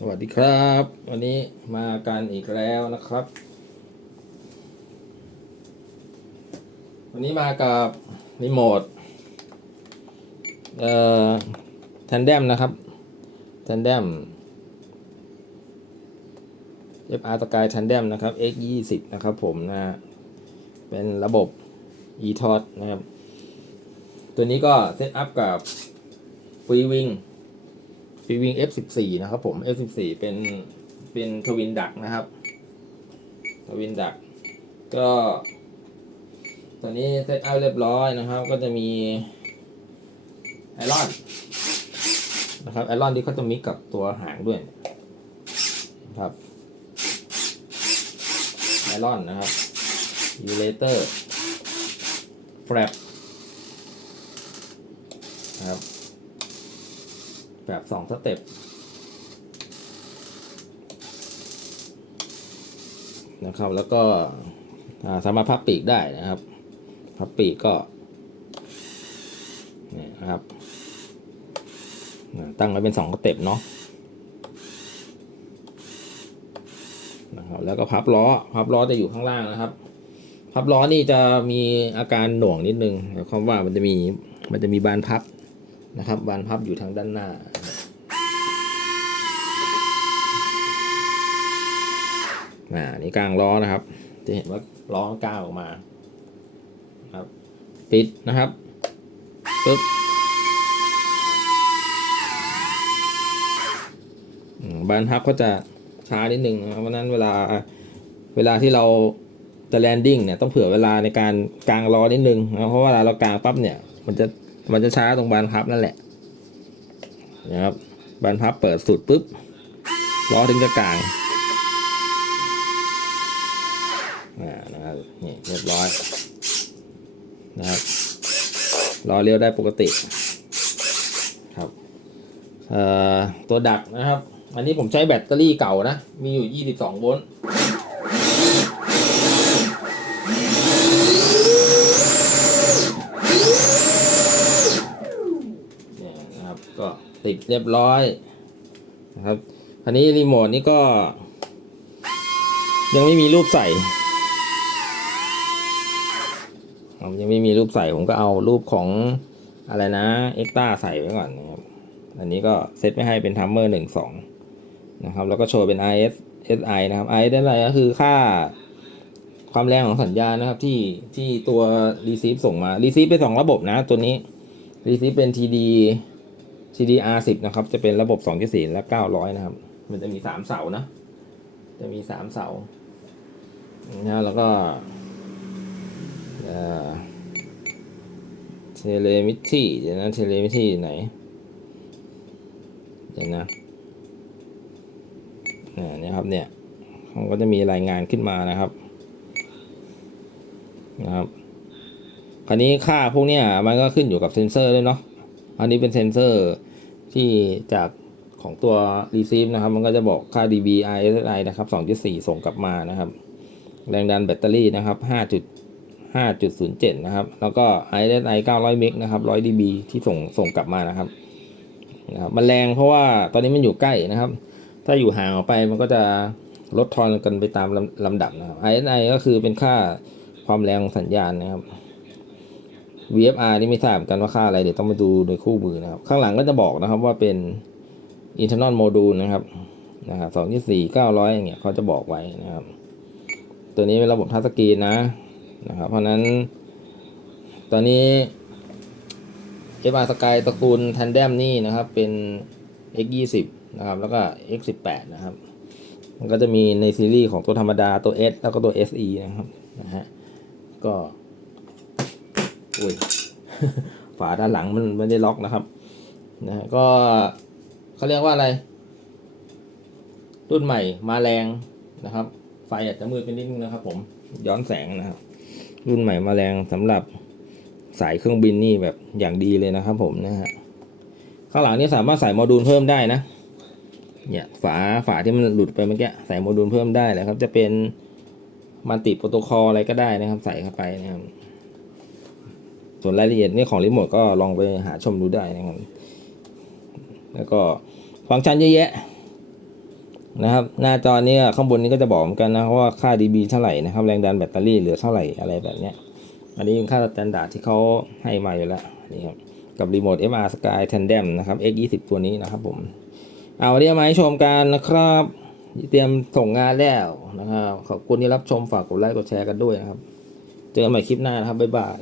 สวัสดีครับ วันนี้มากันอีกแล้วนะครับ วันนี้มากับรีโมทเอ่อแทนเดมนะครับแทนเดม FR Sky Tandem นะครับ X 2 0 นะครับผมนะฮะเป็นระบบ eTOS นะครับ ตัวนี้ก็เซตอัพกับ FreeWing ฟีวิง F14 นะครับผม F14 เป็นเป็นทวินดักนะครับทวินดักก็ ตอนนี้เซตอัพเรียบร้อยนะครับ ก็จะมีไอรอนนะครับไอรอนที่เขาจะมิกกับตัวหางด้วยนะครับไอรอนนะครับยูเลเตอร์แฟลปนะครับ แบบสองสเต็ปนะครับ แล้วก็สามารถพับปีกได้นะครับ พับปีกก็นี่นะครับตั้งไว้เป็นสองสเต็ปเนาะนะครับแล้วก็พับล้อพับล้อจะอยู่ข้างล่างนะครับ พับล้อนี่จะมีอาการหน่วงนิดนึงหมายความว่ามันจะมีมันจะมีบานพับ นะครับบานพับอยู่ทางด้านหน้า อ่า นี่กลางล้อนะครับ จะเห็นว่าล้อกลางออกมา ครับ ปิดนะครับ ปึ๊บบานพับก็จะช้านิดนึงนะครับเพราะนั้นเวลาเวลาที่เราจะแลนดิ้งเนี่ยต้องเผื่อเวลาในการกางล้อนิดนึงนะเพราะว่าเวลาเรากางปั๊บเนี่ยมันจะ มันจะช้าตรงบานพับนั่นแหละนะครับบานพับเปิดสุดปุ๊บล้อถึงจะกางอ่านะครับนี่เรียบร้อยนะครับรอเลี้ยวได้ปกติครับเอ่อตัวดักนะครับ อันนี้ผมใช้แบตเตอรี่เก่านะ มีอยู่ 22 โวลต์เนี่ยนะครับก็ ติดเรียบร้อยนะครับอันนี้รีโมทนี่ก็ ยังไม่มีรูปใส่ผมยังไม่มีรูปใส่ผมก็เอารูปของอะไรนะเอ็กต้าใส่ไว้ก่อนนะครับอันนี้ก็เซตไม่ให้เป็นทัมเมอร์หนึ่งสองนะครับ แล้วก็โชว์เป็น IS SI นะครับ IS SI ก็คือค่าความแรงของสัญญาณนะครับ ที่ที่ตัว receive ส่งมา receive เป็นสองระบบนะ ตัวนี้ receive เป็น TD TDR 10นะครับ จะเป็นระบบ2.4และ 900 นะครับ มันจะมี 3 เสานะ จะมี 3 เสานะแล้วก็เทเลมิที่เดี๋ยวนะเทเลมิที่ไหน เดี๋ยวนะนี่ครับเนี่ยมันก็จะมีรายงานขึ้นมานะครับ นะครับ คราวนี้ค่าพวกเนี้ยมันก็ขึ้นอยู่กับเซนเซอร์ด้วยเนาะ อันนี้เป็นเซนเซอร์ที่จากของตัว receive นะครับ มันก็จะบอกค่า dB RSI นะครับ 2.4 ส่งกลับมานะครับ แรงดันแบตเตอรี่นะครับ 5.5.07 นะครับ แล้วก็ RSI 900 เมกนะครับ 100 dB ที่ส่งส่งกลับมานะครับนะครับ มันแรงเพราะว่าตอนนี้มันอยู่ใกล้นะครับ ถ้าอยู่ห่างออกไปมันก็จะลดทอนกันไปตามลำลำดับนะครับ RSI ก็คือเป็นค่าความแรงของสัญญาณนะครับ VFR นี่ไม่ทราบกันว่าค่าอะไรเดี๋ยวต้องมาดูโดยคู่มือนะครับ ข้างหลังก็จะบอกนะครับว่าเป็น internal module นะครับนะครับสองที่สี่เก้าร้อยอย่างเงี้ยเขาจะบอกไว้นะครับ ตัวนี้เป็นระบบทัชสกรีนนะนะครับ เพราะนั้น ตอนนี้ FR Sky ตระกูล Tandem นี่นะครับ เป็น X 2 0 นะครับ แล้วก็ X 1 8 นะครับ มันก็จะมีในซีรีส์ของตัวธรรมดาตัว S แล้วก็ตัว SE นะครับนะฮะก็ อุ้ยฝาด้านหลังมันไม่ได้ล็อกนะครับนะฮะก็เขาเรียกว่าอะไร รุ่นใหม่มาแรงนะครับ ไฟอาจจะมืดไปนิดนึงนะครับ ผมย้อนแสงนะครับ รุ่นใหม่มาแรงสำหรับสายเครื่องบินนี่แบบอย่างดีเลยนะครับผมนะฮะข้างหลังนี่สามารถใส่โมดูลเพิ่มได้นะเนี่ยฝาฝาที่มันหลุดไปเมื่อกี้ใส่โมดูลเพิ่มได้นะครับ จะเป็นมันติโปรโตคอลอะไรก็ได้นะครับ ใส่เข้าไปนะครับ ส่วนรายละเอียดนี่ของรีโมทก็ลองไปหาชมดูได้นะครับแล้วก็ฟังก์ชันเยอะแยะนะครับ หน้าจอนี้ข้างบนนี้ก็จะบอกเหมือนกันนะว่าค่า dB เท่าไหร่นะครับ แรงดันแบตเตอรี่เหลือเท่าไหร่อะไรแบบเนี้ยอันนี้เป็นค่าสแตนดาร์ดที่เขาให้มาอยู่แล้วนี่ครับกับรีโมท MR Sky Tandem นะครับ X 2 0 ตัวนี้นะครับผมเอาวันนี้มาให้ชมกันนะครับ เตรียมส่งงานแล้วนะครับ ขอบคุณที่รับชมฝากกดไลค์กดแชร์กันด้วยนะครับ เจอกันใหม่คลิปหน้านะครับบ๊ายบาย